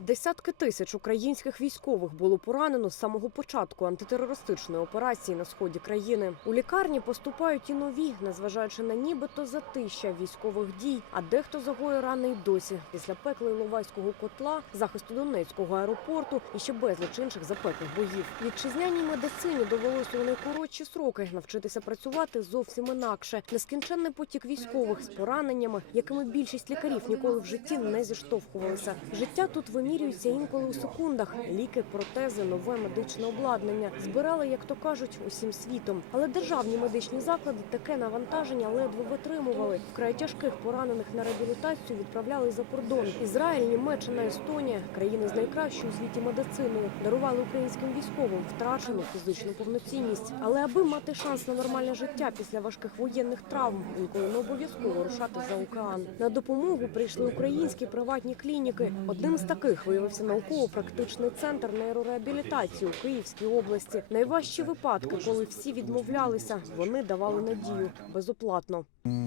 Десятки тисяч українських військових було поранено з самого початку антитерористичної операції на сході країни. У лікарні поступають і нові, незважаючи на нібито затища військових дій. А дехто загоє рани й досі після пекла Іловайського котла, захисту Донецького аеропорту і ще безліч інших запеклих боїв. Вітчизняній медицині довелося у найкоротші сроки навчитися працювати зовсім інакше. Нескінченний потік військових з пораненнями, якими більшість лікарів ніколи в житті не зіштовхувалися. Життя тут вимірюється інколи у секундах. Ліки, протези, нове медичне обладнання збирали, як то кажуть, усім світом. Але державні медичні заклади таке навантаження ледве витримували. Вкрай тяжких поранених на реабілітацію відправляли за кордон. Ізраїль, Німеччина, Естонія країни з найкращою у світі медициною дарували українським військовим втрачену фізичну повноцінність. Але аби мати шанс на нормальне життя після важких воєнних травм, інколи не обов'язково рушати за океан. На допомогу прийшли українські приватні клініки. Одним з таких виявився науково-практичний центр нейрореабілітації у Київській області. Найважчі випадки, коли всі відмовлялися, вони давали надію безоплатно.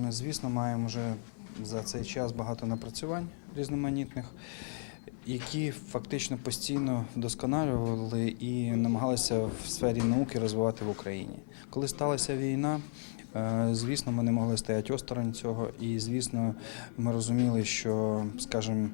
Звісно, маємо вже за цей час багато напрацювань різноманітних, які фактично постійно вдосконалювали і намагалися в сфері науки розвивати в Україні. Коли сталася війна, е, звісно, ми не могли стояти осторонь цього, і звісно, ми розуміли, що, скажімо,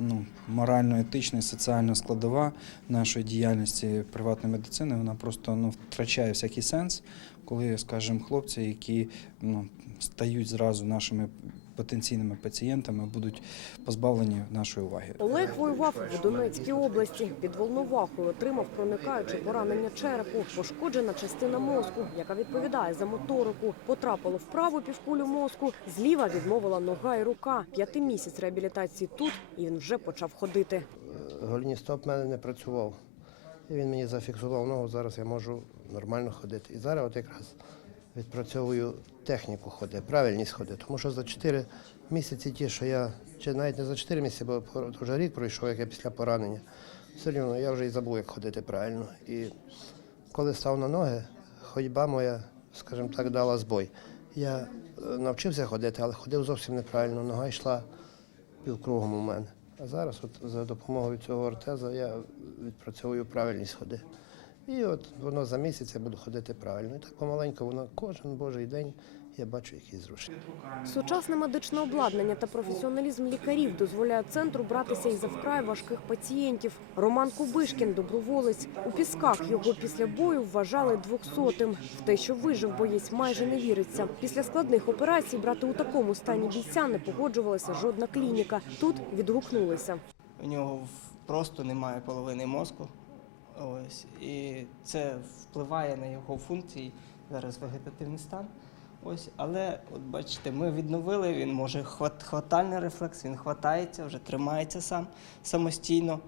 ну, морально-етична і соціальна складова нашої діяльності приватної медицини, вона просто ну, втрачає всякий сенс, коли, скажімо, хлопці, які ну, стають зразу нашими потенційними пацієнтами, будуть позбавлені нашої уваги. Олег воював в Донецькій області. Під Волновахою отримав проникаюче поранення черепу, пошкоджена частина мозку, яка відповідає за моторику. Потрапило в праву півкулю мозку. Зліва відмовила нога і рука. П'ятий місяць реабілітації тут, і він вже почав ходити. голіністоп в мене не працював. І він мені зафіксував ногу, зараз я можу нормально ходити. І зараз от якраз відпрацьовую техніку ходи, правильність ходи. Тому що за 4 місяці ті, що я, чи навіть не за 4 місяці, бо вже рік пройшов, як я після поранення. Все рівно я вже і забув, як ходити правильно. І коли став на ноги, ходьба моя, скажімо так, дала збой. Я е, навчився ходити, але ходив зовсім неправильно. Нога йшла півкругом у мене. А зараз от за допомогою цього ортеза я відпрацьовую правильність ходи. І от воно за місяць я буду ходити правильно. І так помаленьку воно кожен божий день я бачу якісь зрушення. Сучасне медичне обладнання та професіоналізм лікарів дозволяє центру братися і за вкрай важких пацієнтів. Роман Кубишкін, доброволець. У пісках його після бою вважали двохсотим. В те, що вижив боєць, майже не віриться. Після складних операцій брати у такому стані бійця не погоджувалася жодна клініка. Тут відгукнулися. У нього просто немає половини мозку. Ось. І це впливає на його функції, зараз вегетативний стан. Ось. Але от бачите, ми відновили, він може хват, хватальний рефлекс, він хватається, вже тримається сам самостійно.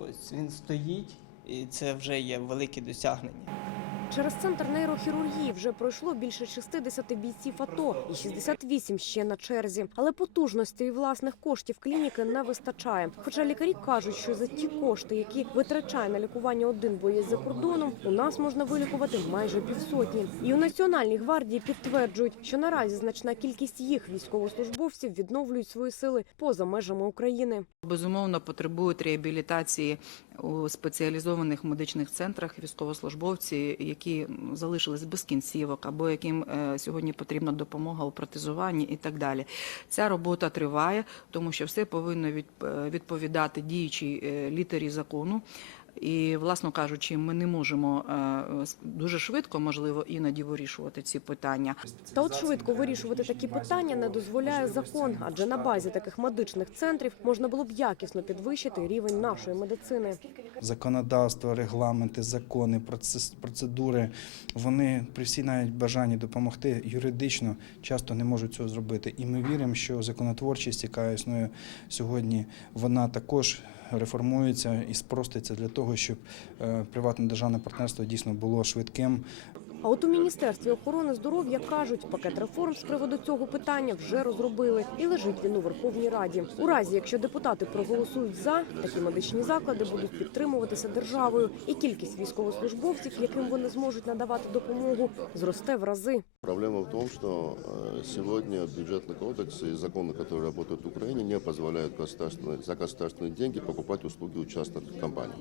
Ось він стоїть, і це вже є велике досягнення. Через центр нейрохірургії вже пройшло більше 60 бійців АТО і 68 ще на черзі. Але потужності і власних коштів клініки не вистачає. Хоча лікарі кажуть, що за ті кошти, які витрачає на лікування один боєць за кордоном, у нас можна вилікувати майже півсотні. І у Національній гвардії підтверджують, що наразі значна кількість їх військовослужбовців відновлюють свої сили поза межами України. Безумовно, потребують реабілітації у спеціалізованих медичних центрах військовослужбовці, які залишились без кінцівок, або яким е, сьогодні потрібна допомога у протезуванні і так далі. Ця робота триває, тому що все повинно е, відповідати діючій е, літері закону. І, власно кажучи, ми не можемо е, дуже швидко, можливо, іноді вирішувати ці питання. Та от швидко вирішувати такі питання не дозволяє закон, адже на базі таких медичних центрів можна було б якісно підвищити рівень нашої медицини. законодавство, регламенти, закони, процес- процедури, вони при всій навіть бажанні допомогти юридично часто не можуть цього зробити. І ми віримо, що законотворчість, яка існує сьогодні, вона також реформується і спроститься для того, щоб е, приватне державне партнерство дійсно було швидким. А от у міністерстві охорони здоров'я кажуть, пакет реформ з приводу цього питання вже розробили і лежить він у Верховній Раді. У разі, якщо депутати проголосують за, такі медичні заклади будуть підтримуватися державою, і кількість військовослужбовців, яким вони зможуть надавати допомогу, зросте в рази. Проблема в том, что э, сегодня бюджетный кодекс и законы, которые работают в Украине, не позволяют государственные- за государственные деньги покупать услуги у частных компаний.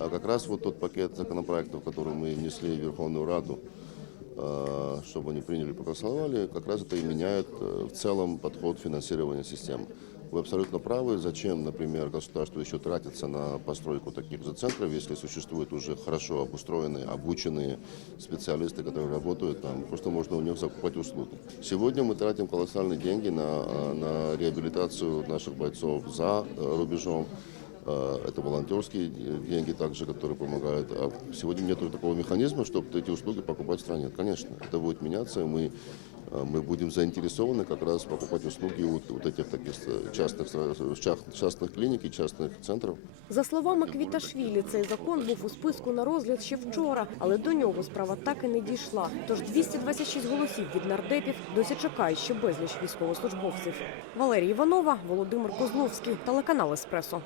А как раз вот тот пакет законопроектов, который мы внесли в Верховную Раду, э, чтобы они приняли, проголосовали, как раз это и меняет э, в целом подход финансирования системы. Вы абсолютно правы. Зачем, например, государству еще тратиться на постройку таких же центров, если существуют уже хорошо обустроенные, обученные специалисты, которые работают там, просто можно у них закупать услуги. Сегодня мы тратим колоссальные деньги на, э, на реабилитацию наших бойцов за рубежом. Э, Это волонтерские деньги также, которые помогают. А сегодня нет такого механизма, чтобы эти услуги покупать в стране. Конечно, это будет меняться, и мы, э, мы будем заинтересованы как раз покупать услуги у вот этих таких э, частных, э, част- частных клиник и частных центров. За словами Квіташвілі, цей закон був у списку на розгляд ще вчора, але до нього справа так і не дійшла. Тож 226 голосів від нардепів досі чекають ще безліч військовослужбовців. Валерія Іванова, Володимир Козловський, телеканал Еспресо.